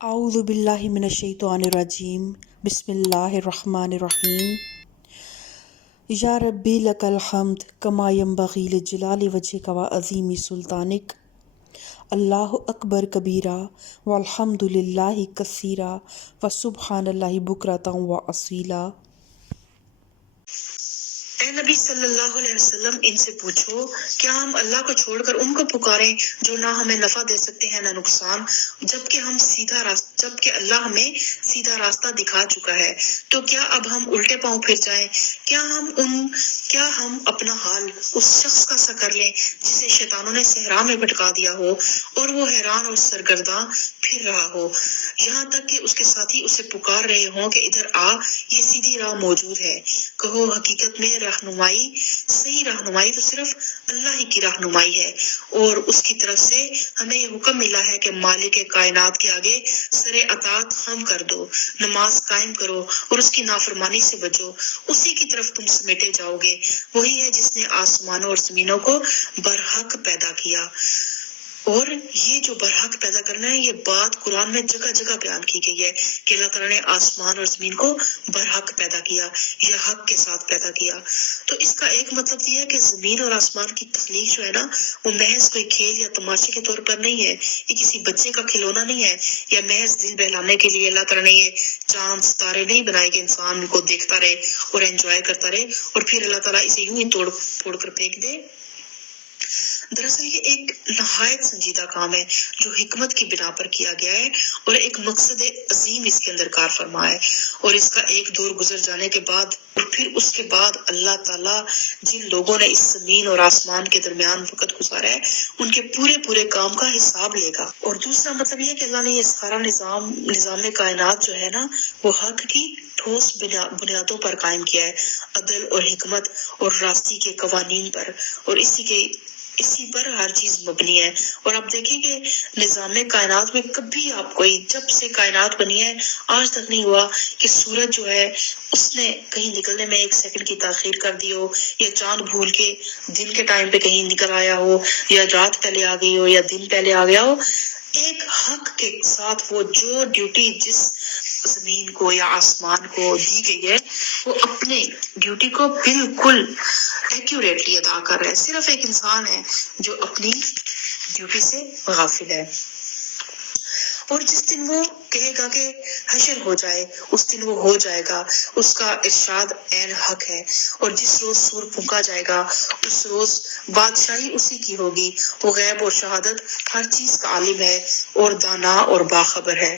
اعوذ باللہ من الشیطان الرجیم بسم اللہ الرحمن الرحیم یا ربی لک الحمد کما ینبغی لجلال وجہک وعظیم سلطانک اللہ اکبر کبیرہ والحمد للہ کثیرہ وسبحان اللہ بکرۃ واصیلا۔ اے نبی صلی اللہ علیہ وسلم، ان سے پوچھو کیا ہم اللہ کو چھوڑ کر ان کو پکاریں جو نہ ہمیں نفع دے سکتے ہیں نہ نقصان، جبکہ اللہ ہمیں سیدھا راستہ دکھا چکا ہے، تو کیا اب ہم الٹے پاؤں پھر جائیں؟ کیا ہم اپنا حال اس شخص کا سا کر لیں جسے شیطانوں نے صحرا میں بھٹکا دیا ہو اور وہ حیران اور سرگرداں پھر رہا ہو، یہاں تک کہ اس کے ساتھی اسے پکار رہے ہوں کہ ادھر آ، یہ سیدھی راہ موجود ہے۔ کہو حقیقت میں صحیح رہنمائی تو صرف اللہ ہی کی رہنمائی ہے، اور اس کی طرف سے ہمیں یہ حکم ملا ہے کہ مالک کائنات کے آگے سر اطاعت خم کر دو، نماز قائم کرو اور اس کی نافرمانی سے بچو، اسی کی طرف تم سمیٹے جاؤ گے۔ وہی ہے جس نے آسمانوں اور زمینوں کو برحق پیدا کیا، اور یہ جو برحق پیدا کرنا ہے، یہ بات قرآن میں جگہ جگہ بیان کی گئی ہے کہ اللہ تعالیٰ نے آسمان اور زمین کو برحق پیدا کیا یا حق کے ساتھ پیدا کیا۔ تو اس کا ایک مطلب یہ ہے کہ زمین اور آسمان کی تخلیق جو ہے نا، وہ محض کوئی کھیل یا تماشے کے طور پر نہیں ہے، یہ کسی بچے کا کھلونا نہیں ہے، یا محض دل بہلانے کے لیے اللہ تعالیٰ نے یہ چاند ستارے نہیں بنائے کہ انسان کو دیکھتا رہے اور انجوائے کرتا رہے اور پھر اللہ تعالیٰ اسے یوں ہی توڑ پھوڑ کر پھینک دے۔ دراصل یہ ایک نہایت سنجیدہ کام ہے جو حکمت کی بنا پر کیا گیا ہے، اور ایک مقصد عظیم اس کے اندر کار فرما ہے، اور اس کا ایک دور گزر جانے کے بعد اور پھر اس کے بعد اللہ تعالیٰ جن لوگوں نے اس زمین اور آسمان کے درمیان وقت گزارا ہے ان کے پورے کام کا حساب لے گا۔ اور دوسرا مطلب یہ ہے کہ اللہ نے یہ سارا نظام کائنات جو ہے نا، وہ حق کی ٹھوس بنیادوں پر قائم کیا ہے، عدل اور حکمت اور راستی کے قوانین پر، اور اسی پر ہر چیز مبنی ہے۔ اور آپ دیکھیں کہ نظام کائنات میں کبھی آپ کوئی، جب سے کائنات بنی ہے آج تک نہیں ہوا کہ سورج جو ہے اس نے کہیں نکلنے میں 1 سیکنڈ کی تاخیر کر دی ہو، یا چاند بھول کے دن کے ٹائم پہ کہیں نکل آیا ہو، یا رات پہلے آ گئی ہو یا دن پہلے آ گیا ہو۔ ایک حق کے ساتھ وہ جو ڈیوٹی جس زمین کو یا آسمان کو دی گئی ہے، وہ اپنے ڈیوٹی کو بالکل ایکوریٹلی ادا کر رہا ہے۔ صرف ایک انسان ہے جو اپنی ڈیوٹی سے غافل ہے، اور جس دن وہ کہے گا کہ حشر ہو جائے، اس دن وہ ہو جائے گا، اس کا ارشاد عین حق ہے۔ اور جس روز سور پھونکا جائے گا، اس روز بادشاہی اسی کی ہوگی، وہ غیب اور شہادت ہر چیز کا عالم ہے اور دانا اور باخبر ہے۔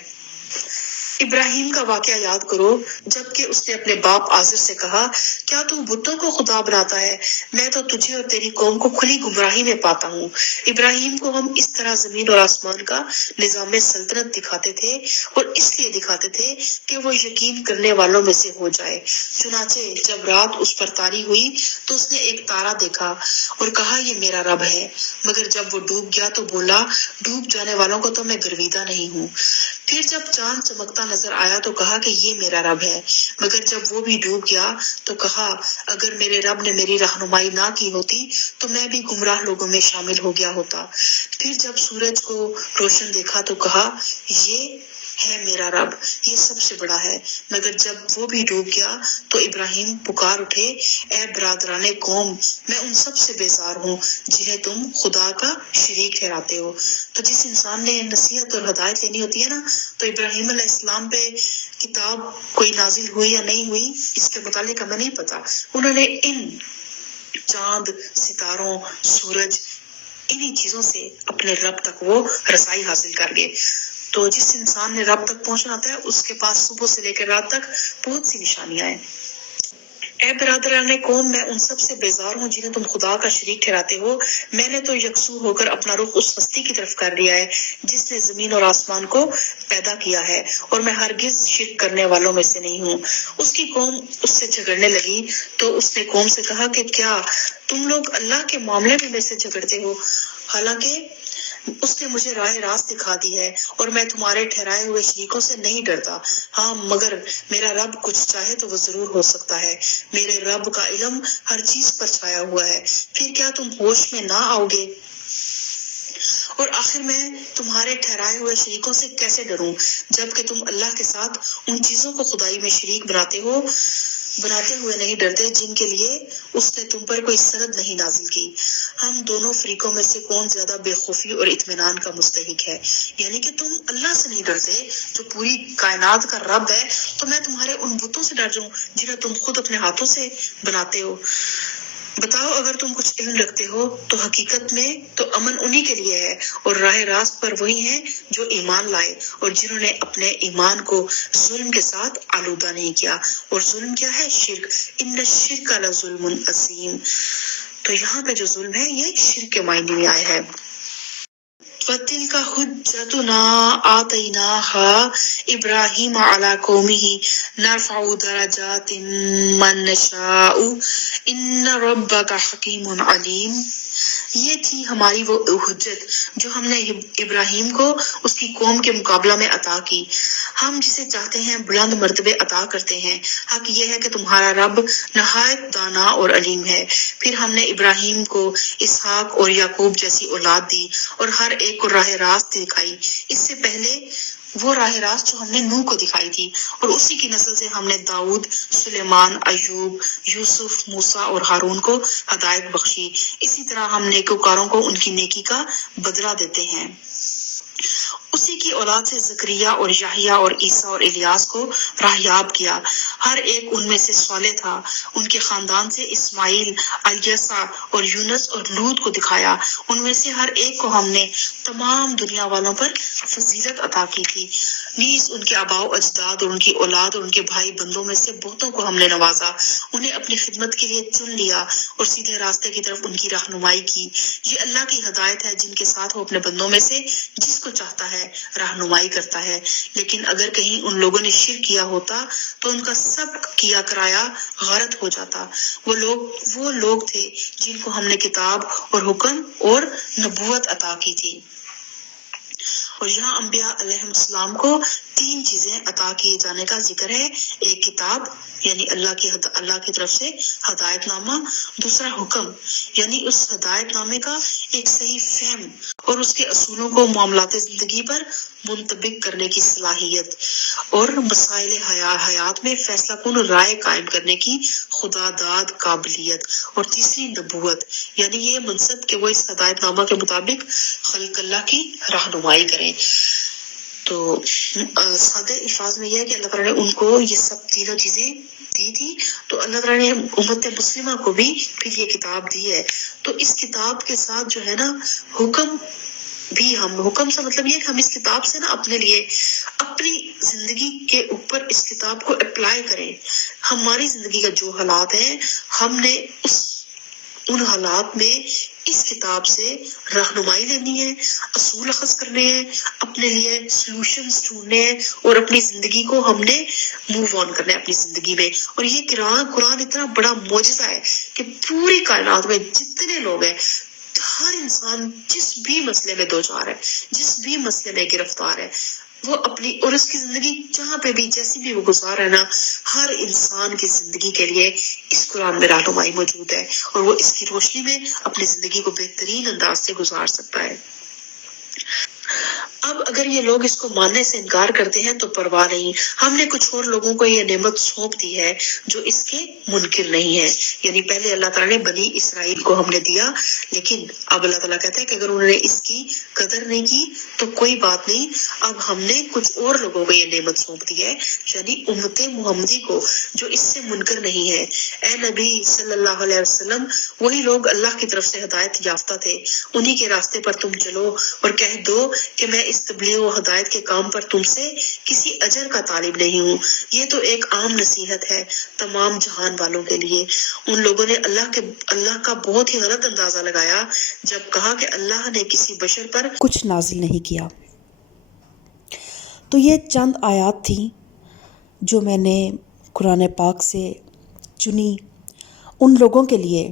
ابراہیم کا واقعہ یاد کرو، جب کہ اس نے اپنے باپ آزر سے کہا، کیا تو بتوں کو خدا بناتا ہے؟ میں تو تجھے اور تیری قوم کو کھلی گمراہی میں پاتا ہوں۔ ابراہیم کو ہم اس طرح زمین اور آسمان کا نظام سلطنت دکھاتے تھے، اور اس لیے دکھاتے تھے کہ وہ یقین کرنے والوں میں سے ہو جائے۔ چنانچہ جب رات اس پر طاری ہوئی تو اس نے ایک تارا دیکھا اور کہا، یہ میرا رب ہے، مگر جب وہ ڈوب گیا تو بولا، ڈوب جانے والوں کو تو میں گرویدہ نہیں ہوں۔ پھر جب چاند چمکتا نظر آیا تو کہا کہ یہ میرا رب ہے، مگر جب وہ بھی ڈوب گیا تو کہا، اگر میرے رب نے میری رہنمائی نہ کی ہوتی تو میں بھی گمراہ لوگوں میں شامل ہو گیا ہوتا۔ پھر جب سورج کو روشن دیکھا تو کہا، یہ ہے میرا رب، یہ سب سے بڑا ہے، مگر جب وہ بھی ڈوب گیا تو ابراہیم پکار اٹھے، اے برادران قوم، میں ان سب سے بیزار ہوں جنہیں تم خدا کا شریک ٹھہراتے ہو۔ تو جس انسان نے نصیحت اور ہدایت لینی ہوتی ہے نا، تو ابراہیم علیہ السلام پہ کتاب کوئی نازل ہوئی یا نہیں ہوئی اس کے متعلق ہمیں نہیں پتا، انہوں نے ان چاند، ستاروں، سورج، انہی چیزوں سے اپنے رب تک وہ رسائی حاصل کر گئے۔ تو جس انسان نے رب تک پہنچنا ہوتا ہے، اس کے پاس صبح سے لے کر رات تک بہت سی نشانیاں ہیں۔ اے برادران قوم، میں ان سب سے بیزار ہوں جنہیں تم خدا کا شریک ٹھہراتے ہو۔ میں نے تو یکسو ہو کر اپنا رخ اس ہستی کی طرف کر لیا ہے جس نے زمین اور آسمان کو پیدا کیا ہے، اور میں ہرگز شرک کرنے والوں میں سے نہیں ہوں۔ اس کی قوم اس سے جھگڑنے لگی تو اس نے قوم سے کہا کہ کیا تم لوگ اللہ کے معاملے میں میرے سے جھگڑتے ہو؟ حالانکہ اس نے مجھے راہ راست دکھا دی ہے، اور میں تمہارے ٹھہرائے ہوئے شریکوں سے نہیں ڈرتا۔ ہاں، مگر میرا رب کچھ چاہے تو وہ ضرور ہو سکتا ہے۔ میرے رب کا علم ہر چیز پر چھایا ہوا ہے، پھر کیا تم ہوش میں نہ آؤ گے؟ اور آخر میں تمہارے ٹھہرائے ہوئے شریکوں سے کیسے ڈروں جبکہ تم اللہ کے ساتھ ان چیزوں کو خدائی میں شریک بناتے ہوئے نہیں ڈرتے جن کے لیے اس نے تم پر کوئی سند نہیں نازل کی۔ ہم دونوں فریقوں میں سے کون زیادہ بے خوفی اور اطمینان کا مستحق ہے؟ یعنی کہ تم اللہ سے نہیں ڈرتے جو پوری کائنات کا رب ہے، تو میں تمہارے ان بتوں سے ڈر جاؤں جنہیں تم خود اپنے ہاتھوں سے بناتے ہو۔ بتاؤ اگر تم کچھ علم رکھتے ہو تو حقیقت میں تو امن انہی کے لیے ہے، اور راہ راست پر وہی ہیں جو ایمان لائے اور جنہوں نے اپنے ایمان کو ظلم کے ساتھ آلودہ نہیں کیا۔ اور ظلم کیا ہے؟ شرک۔ ان الشرک لظلم عظیم۔ تو یہاں پہ جو ظلم ہے یہ شرک کے معنی میں آیا ہے۔ وَتِلْكَ حُجَّتُنَا آتَيْنَاهَا إِبْرَاهِيمَ عَلَىٰ قَوْمِهِ نَرْفَعُ دَرَجَاتٍ مَّن نَّشَاءُ إِنَّ رَبَّكَ حَكِيمٌ عَلِيمٌ۔ یہ تھی ہماری وہ حجت جو ہم نے ابراہیم کو اس کی قوم کے مقابلہ میں عطا کی۔ ہم جسے چاہتے ہیں بلند مرتبے عطا کرتے ہیں۔ حق یہ ہے کہ تمہارا رب نہایت دانا اور علیم ہے۔ پھر ہم نے ابراہیم کو اسحاق اور یعقوب جیسی اولاد دی اور ہر ایک کو راہ راست دکھائی، اس سے پہلے وہ راہ راست جو ہم نے نوح کو دکھائی تھی، اور اسی کی نسل سے ہم نے داؤد، سلیمان، ایوب، یوسف، موسیٰ اور ہارون کو ہدایت بخشی۔ اسی طرح ہم نیکوکاروں کو ان کی نیکی کا بدلہ دیتے ہیں۔ اسی کی اولاد سے زکریا اور یحییٰ اور عیسیٰ اور الیاس کو راہیاب کیا، ہر ایک ان میں سے صالح تھا۔ ان کے خاندان سے اسماعیل، الیسع اور یونس اور لوط کو دکھایا۔ ان میں سے ہر ایک کو ہم نے تمام دنیا والوں پر فضیلت عطا کی تھی۔ نیز ان کے آباء و اجداد اور ان کی اولاد اور ان کے بھائی بندوں میں سے بہتوں کو ہم نے نوازا، انہیں اپنی خدمت کے لیے چن لیا اور سیدھے راستے کی طرف ان کی رہنمائی کی۔ یہ اللہ کی ہدایت ہے جن کے ساتھ وہ اپنے بندوں میں سے جس کو چاہتا ہے رہنمائی کرتا ہے۔ لیکن اگر کہیں ان لوگوں نے شرک کیا ہوتا تو ان کا سب کیا کرایا غارت ہو جاتا۔ وہ لوگ تھے جن کو ہم نے کتاب اور حکم اور نبوت عطا کی تھی۔ اور یہاں انبیاء علیہ السلام کو 3 چیزیں عطا کیے جانے کا ذکر ہے۔ ایک کتاب یعنی اللہ کی طرف سے ہدایت نامہ، دوسرا حکم یعنی اس ہدایت نامے کا ایک صحیح فہم اور اس کے اصولوں کو معاملات زندگی پر منطبق کرنے کی صلاحیت، اور مسائل حیات میں فیصلہ کن رائے قائم کرنے کی خدا داد قابلیت، اور تیسری نبوت یعنی یہ منصب کہ وہ اس ہدایت نامہ کے مطابق خلق اللہ کی رہنمائی کریں۔ تو سادہ الفاظ میں یہ ہے کہ اللہ تعالیٰ نے ان کو یہ سب تینوں چیزیں دی تھی، تو اللہ تعالیٰ نے امت مسلمہ کو بھی پھر یہ کتاب دی ہے۔ تو اس کتاب کے ساتھ جو ہے نا حکم سے مطلب یہ ہے کہ ہم اس کتاب سے نا اپنے لیے اپنی زندگی کے اوپر اس کتاب کو اپلائی کریں۔ ہماری زندگی کا جو حالات ہیں ہم نے ان حالات میں اس کتاب سے رہنمائی لینی ہے، اصول اخذ کرنے ہیں، اپنے لیے سلوشنز ڈھونڈنے ہیں، اور اپنی زندگی کو ہم نے موو آن کرنا ہے اپنی زندگی میں۔ اور یہ قرآن اتنا بڑا معجزہ ہے کہ پوری کائنات میں جتنے لوگ ہیں، ہر انسان جس بھی مسئلے میں دوچار ہے، جس بھی مسئلے میں گرفتار ہے، وہ اپنی اور اس کی زندگی جہاں پہ بھی جیسی بھی وہ گزار ہے نا، ہر انسان کی زندگی کے لیے اس قرآن میں رہنمائی موجود ہے، اور وہ اس کی روشنی میں اپنی زندگی کو بہترین انداز سے گزار سکتا ہے۔ اب اگر یہ لوگ اس کو ماننے سے انکار کرتے ہیں تو پرواہ نہیں، ہم نے کچھ اور لوگوں کو یہ نعمت سونپ دی ہے جو اس کے منکر نہیں ہے۔ یعنی پہلے اللہ تعالیٰ نے بنی اسرائیل کو ہم نے دیا، لیکن اب اللہ تعالیٰ کہتا ہے کہ اگر انہوں نے اس کی قدر نہیں کی تو کوئی بات نہیں، اب ہم نے کچھ اور لوگوں کو یہ نعمت سونپ دی ہے، یعنی امت محمدی کو جو اس سے منکر نہیں ہے۔ اے نبی صلی اللہ علیہ وسلم، وہی لوگ اللہ کی طرف سے ہدایت یافتہ تھے، انہی کے راستے پر تم چلو، اور کہہ دو کہ میں اس تبلیغ و ہدایت کے کام پر تم سے کسی اجر کا طالب نہیں ہوں، یہ تو ایک عام نصیحت ہے تمام جہان والوں کے لیے۔ ان لوگوں نے اللہ کا بہت ہی غلط اندازہ لگایا جب کہا کہ اللہ نے کسی بشر پر کچھ نازل نہیں کیا۔ تو یہ چند آیات تھیں جو میں نے قرآن پاک سے چنی ان لوگوں کے لیے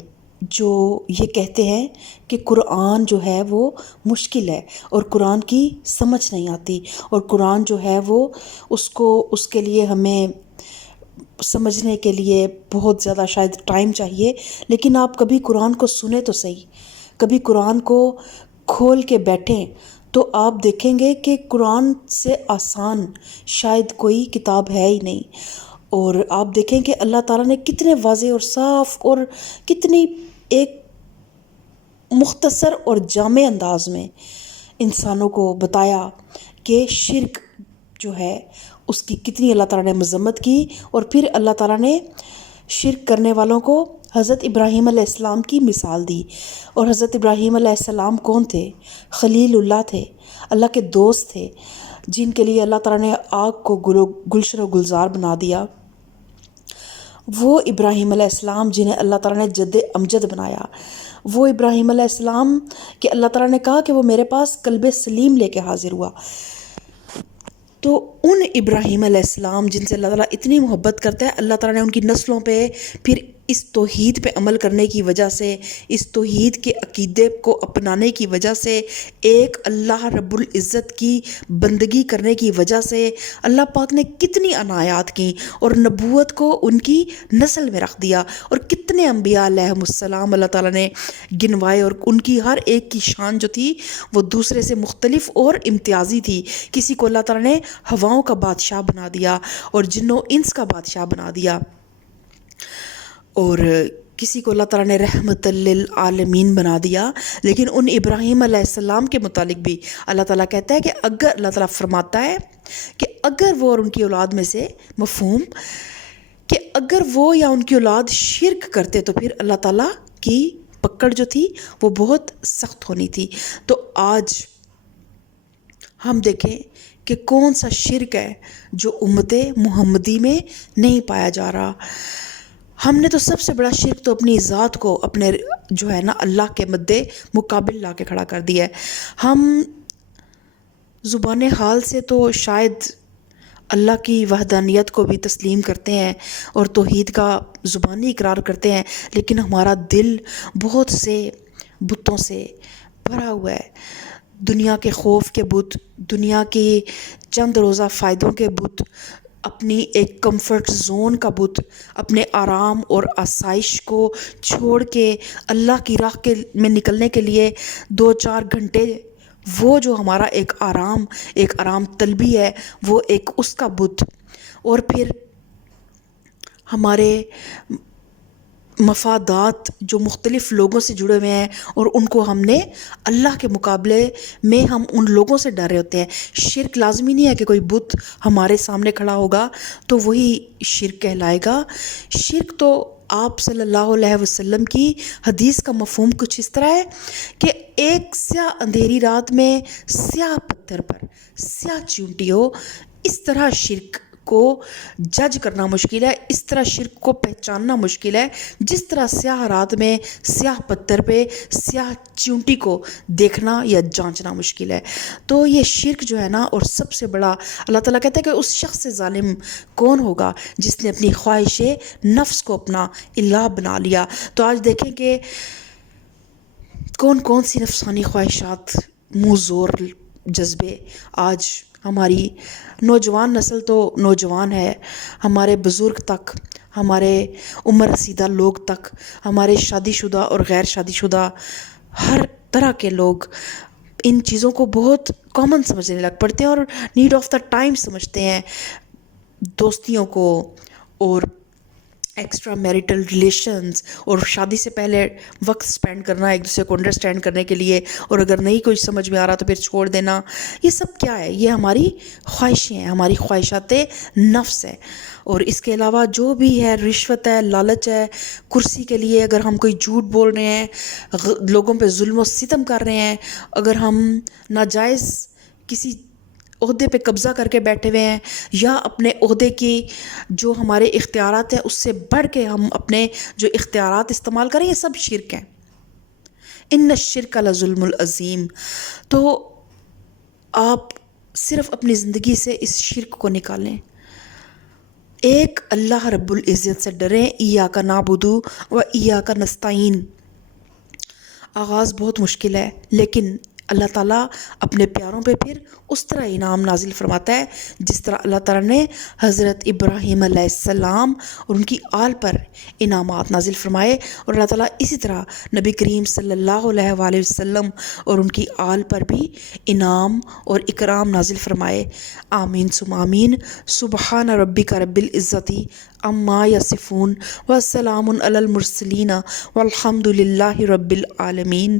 جو یہ کہتے ہیں کہ قرآن جو ہے وہ مشکل ہے اور قرآن کی سمجھ نہیں آتی، اور قرآن جو ہے وہ اس کے لیے ہمیں سمجھنے کے لیے بہت زیادہ شاید ٹائم چاہیے۔ لیکن آپ کبھی قرآن کو سنیں تو صحیح، کبھی قرآن کو کھول کے بیٹھیں تو آپ دیکھیں گے کہ قرآن سے آسان شاید کوئی کتاب ہے ہی نہیں. اور آپ دیکھیں کہ اللہ تعالیٰ نے کتنے واضح اور صاف اور کتنی ایک مختصر اور جامع انداز میں انسانوں کو بتایا کہ شرک جو ہے اس کی کتنی اللہ تعالیٰ نے مذمت کی. اور پھر اللہ تعالیٰ نے شرک کرنے والوں کو حضرت ابراہیم علیہ السلام کی مثال دی. اور حضرت ابراہیم علیہ السلام کون تھے؟ خلیل اللہ تھے، اللہ کے دوست تھے، جن کے لیے اللہ تعالیٰ نے آگ کو گلشن و گلزار بنا دیا. وہ ابراہیم علیہ السلام جنہیں اللہ تعالیٰ نے جد امجد بنایا، وہ ابراہیم علیہ السلام کہ اللہ تعالیٰ نے کہا کہ وہ میرے پاس قلب سلیم لے کے حاضر ہوا. تو ان ابراہیم علیہ السلام جن سے اللہ تعالیٰ اتنی محبت کرتا ہے، اللہ تعالیٰ نے ان کی نسلوں پہ پھر اس توحید پہ عمل کرنے کی وجہ سے، اس توحید کے عقیدے کو اپنانے کی وجہ سے، ایک اللہ رب العزت کی بندگی کرنے کی وجہ سے اللہ پاک نے کتنی عنایات کی اور نبوت کو ان کی نسل میں رکھ دیا. اور کتنے انبیاء علیہم السلام اللہ تعالیٰ نے گنوائے، اور ان کی ہر ایک کی شان جو تھی وہ دوسرے سے مختلف اور امتیازی تھی. کسی کو اللہ تعالیٰ نے ہواؤں کا بادشاہ بنا دیا اور جنوں انس کا بادشاہ بنا دیا، اور کسی کو اللہ تعالیٰ نے رحمت للعالمین بنا دیا. لیکن ان ابراہیم علیہ السلام کے متعلق بھی اللہ تعالیٰ کہتا ہے کہ اگر اللہ تعالیٰ فرماتا ہے کہ اگر وہ اور ان کی اولاد میں سے مفہوم کہ اگر وہ یا ان کی اولاد شرک کرتے تو پھر اللہ تعالیٰ کی پکڑ جو تھی وہ بہت سخت ہونی تھی. تو آج ہم دیکھیں کہ کون سا شرک ہے جو امت محمدی میں نہیں پایا جا رہا. ہم نے تو سب سے بڑا شرک تو اپنی ذات کو اپنے جو ہے نا اللہ کے مد مقابل لا کے کھڑا کر دیا ہے. ہم زبان حال سے تو شاید اللہ کی وحدانیت کو بھی تسلیم کرتے ہیں اور توحید کا زبانی اقرار کرتے ہیں، لیکن ہمارا دل بہت سے بتوں سے بھرا ہوا ہے. دنیا کے خوف کے بت، دنیا کے چند روزہ فائدوں کے بت، اپنی ایک کمفرٹ زون کا بت، اپنے آرام اور آسائش کو چھوڑ کے اللہ کی راہ میں نکلنے کے لیے 2-4 گھنٹے وہ جو ہمارا ایک آرام طلبی ہے وہ ایک اس کا بت. اور پھر ہمارے مفادات جو مختلف لوگوں سے جڑے ہوئے ہیں اور ان کو ہم نے اللہ کے مقابلے میں ہم ان لوگوں سے ڈرے ہوتے ہیں. شرک لازمی نہیں ہے کہ کوئی بت ہمارے سامنے کھڑا ہوگا تو وہی شرک کہلائے گا. شرک تو آپ صلی اللہ علیہ وسلم کی حدیث کا مفہوم کچھ اس طرح ہے کہ ایک سیاہ اندھیری رات میں سیاہ پتھر پر سیاہ چونٹی ہو. اس طرح شرک کو جج کرنا مشکل ہے، اس طرح شرک کو پہچاننا مشکل ہے جس طرح سیاہ رات میں سیاہ پتھر پہ سیاہ چونٹی کو دیکھنا یا جانچنا مشکل ہے. تو یہ شرک جو ہے نا، اور سب سے بڑا اللہ تعالیٰ کہتا ہے کہ اس شخص سے ظالم کون ہوگا جس نے اپنی خواہش نفس کو اپنا الہ بنا لیا. تو آج دیکھیں کہ کون کون سی نفسانی خواہشات، منہ زور جذبے آج ہماری نوجوان نسل تو نوجوان ہے، ہمارے بزرگ تک، ہمارے عمر رسیدہ لوگ تک، ہمارے شادی شدہ اور غیر شادی شدہ ہر طرح کے لوگ ان چیزوں کو بہت کامن سمجھنے لگ پڑتے ہیں اور نیڈ آف دا ٹائم سمجھتے ہیں. دوستیوں کو اور ایکسٹرا میریٹل ریلیشنز اور شادی سے پہلے وقت سپینڈ کرنا ایک دوسرے کو انڈرسٹینڈ کرنے کے لیے، اور اگر نہیں کوئی سمجھ میں آ رہا تو پھر چھوڑ دینا. یہ سب کیا ہے؟ یہ ہماری خواہشیں ہیں، ہماری خواہشات نفس ہے. اور اس کے علاوہ جو بھی ہے، رشوت ہے، لالچ ہے، کرسی کے لیے اگر ہم کوئی جھوٹ بول رہے ہیں، لوگوں پہ ظلم و ستم کر رہے ہیں، اگر ہم ناجائز کسی عہدے پہ قبضہ کر کے بیٹھے ہوئے ہیں، یا اپنے عہدے کی جو ہمارے اختیارات ہیں اس سے بڑھ کے ہم اپنے جو اختیارات استعمال کریں، یہ سب شرک ہیں. ان الشرک لظلم العظیم. تو آپ صرف اپنی زندگی سے اس شرک کو نکالیں، ایک اللہ رب العزت سے ڈریں. ایاک نعبد و ایاک نستعین. آغاز بہت مشکل ہے لیکن اللہ تعالیٰ اپنے پیاروں پہ پھر اس طرح انعام نازل فرماتا ہے جس طرح اللہ تعالیٰ نے حضرت ابراہیم علیہ السلام اور ان کی آل پر انعامات نازل فرمائے، اور اللہ تعالیٰ اسی طرح نبی کریم صلی اللہ علیہ وآلہ وسلم اور ان کی آل پر بھی انعام اور اکرام نازل فرمائے۔ آمین ثم آمین۔ سبحان ربک رب العزت عما یصفون وسلام علی المرسلین والحمد للہ رب العالمین۔